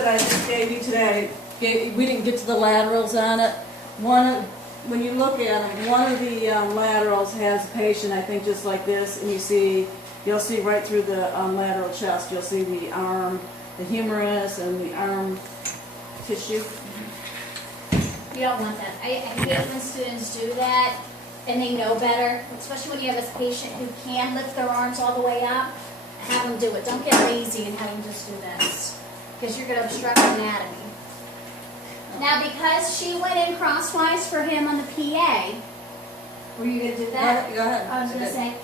that I just gave you today, we didn't get to the laterals on it. When you look at them, one of the laterals has a patient, I think, just like this, and you'll see right through the lateral chest, you'll see the arm, the humerus, and the arm tissue. You don't want that. I hate when students do that and they know better, especially when you have a patient who can lift their arms all the way up. Have them do it. Don't get lazy and have them just do this, because you're going to obstruct anatomy. Now, because she went in crosswise for him on the PA, were you going to do that? Go ahead. I was going to say,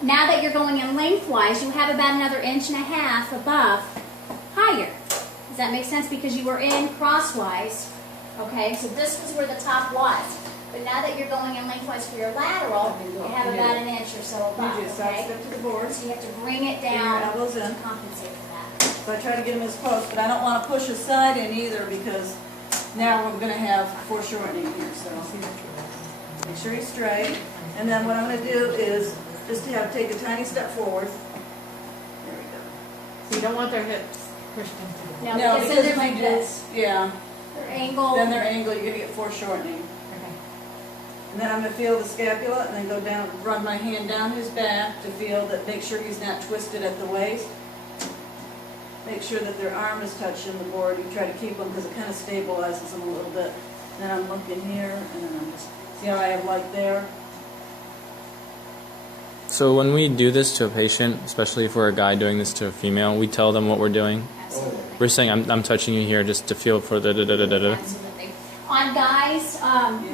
now that you're going in lengthwise, you have about another 1.5 inches above higher. Does that make sense? Because you were in crosswise. Okay, so this was where the top was. But now that you're going in lengthwise for your lateral, you have about 1 inch or so above. You just step to the board. So you have to bring it down your elbows in. to compensate for that. So I try to get him as close, but I don't want to push his side in either, because now we're going to have foreshortening here. So make sure he's straight. And then what I'm going to do is just take a tiny step forward. There we go. So you don't want their hips pushed into the No, because they're like if you this. yeah, Their angle. then their angle, you're going to get foreshortening. Okay. And then I'm going to feel the scapula, and then go down, run my hand down his back to feel that, make sure he's not twisted at the waist. Make sure that their arm is touching the board. You try to keep them, because it kind of stabilizes them a little bit. Then I'm looking here, and then I'm just, see how I have light there? So when we do this to a patient, especially if we're a guy doing this to a female, we tell them what we're doing. Absolutely. We're saying, I'm touching you here just to feel for the da-da-da-da-da. Absolutely. On guys,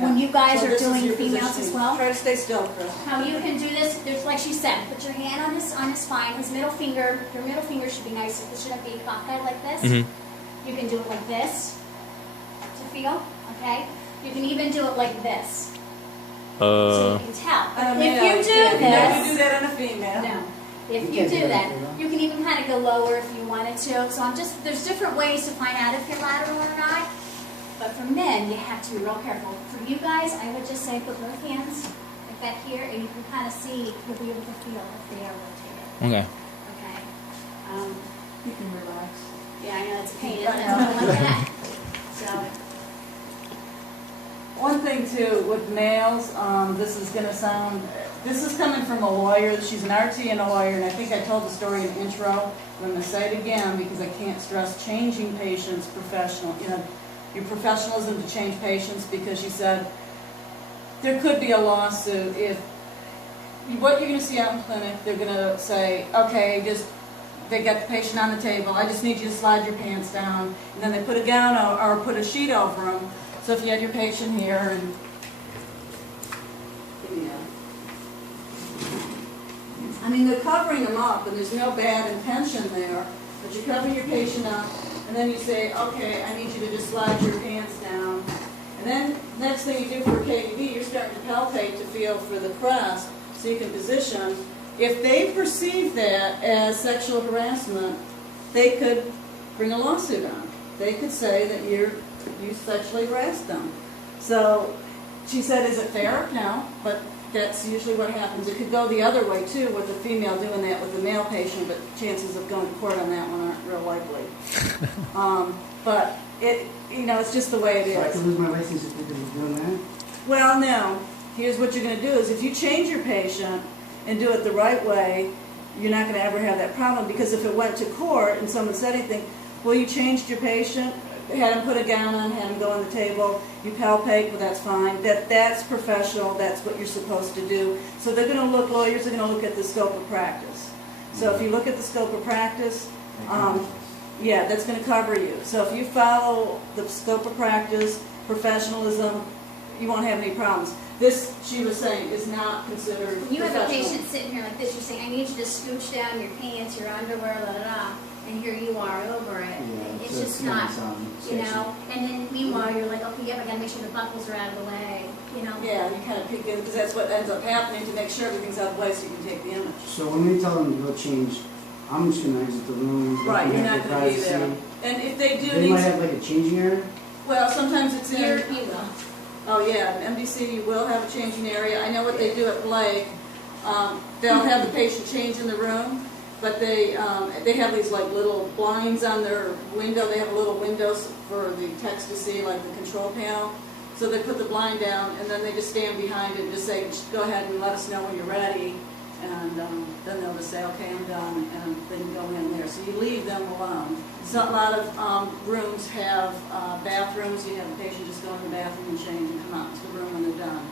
when you guys So are this is doing your females positioning. as well, Try to stay still, Chris. how you can do this, there's, like she said, put your hand on his spine, his middle finger, your middle finger should be nice, it shouldn't be cockeyed like this. Mm-hmm. You can do it like this to feel, okay? You can even do it like this, so you can tell. If you do You this, do that on a female. no. If you do that, you can even kind of go lower if you wanted to. So there's different ways to find out if you're lateral or not. But for men, you have to be real careful. For you guys, I would just say put both hands like that here, and you can kind of see, you'll be able to feel if they are rotated. Okay. Okay. You can relax. Yeah, I know it's a pain, isn't it? Something like that. So, One thing too, with males, this is coming from a lawyer. She's an RT and a lawyer, and I think I told the story in intro. I'm going to say it again because I can't stress changing patients professional. Your professionalism to change patients, because she said there could be a lawsuit if what you're going to see out in clinic, they're going to say, okay, they got the patient on the table, I just need you to slide your pants down, and then they put a gown or put a sheet over them. So if you had your patient here and I mean, they're covering them up, and there's no bad intention there, but you're covering your patient up, and then you say, okay, I need you to just slide your pants down. And then next thing you do for KDV, you're starting to palpate to feel for the crest, so you can position. If they perceive that as sexual harassment, they could bring a lawsuit on. They could say that you sexually harassed them. So she said, is it fair? No, but that's usually what happens. It could go the other way too, with the female doing that with the male patient, but chances of going to court on that one aren't real likely. But it's just the way it So I is. can lose my license if they're doing that? Well, no. Here's what you're going to do is if you change your patient and do it the right way, you're not going to ever have that problem, because if it went to court and someone said anything, well, you changed your patient, had him put a gown on, had him go on the table, you palpate, well, that's fine. That's professional, that's what you're supposed to do. So lawyers are going to look at the scope of practice. So if you look at the scope of practice, yeah, that's going to cover you. So if you follow the scope of practice, professionalism, you won't have any problems. This, she was saying, is not considered when you have a professional. patient sitting here like this, you're saying, I need you to scooch down your pants, your underwear, da da da, and here you are over it. Yeah, It's so just gonna not, sound you sexy. know. And then meanwhile, you're like, okay, yeah, I gotta make sure the buckles are out of the way, you know. Yeah, you kind of peek in, because that's what ends up happening, to make sure everything's out of the way so you can take the image. So when we tell them to go change, I'm just gonna exit the room. let Right, them you're have not their going to be there. privacy. And if they do They need, might have like a changing area. well, sometimes it's in, You will. oh yeah, in MDC you will have a changing area. I know what they do at Blake. They'll have the patient change in the room, but they have these like little blinds on their window. They have little windows for the text to see, like the control panel. So they put the blind down, and then they just stand behind it and just say, go ahead and let us know when you're ready. And then they'll just say, okay, I'm done, and then you go in there. So you leave them alone. So a lot of rooms have bathrooms. You have the patient just go in the bathroom and change and come out to the room when they're done.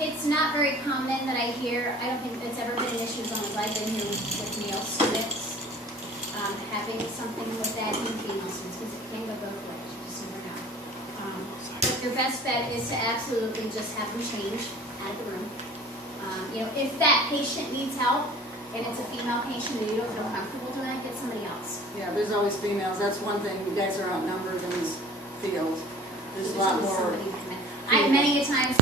It's not very common that I hear, I don't think it's ever been an issue as long as I've been here with male students, having something with that in female students, because it can go both ways, you just never know. But your best bet is to absolutely just have them change out of the room. If that patient needs help, and it's a female patient and you don't feel comfortable doing it, get somebody else. Yeah, there's always females. That's one thing. You guys are outnumbered in this field. There's a lot more. I many a times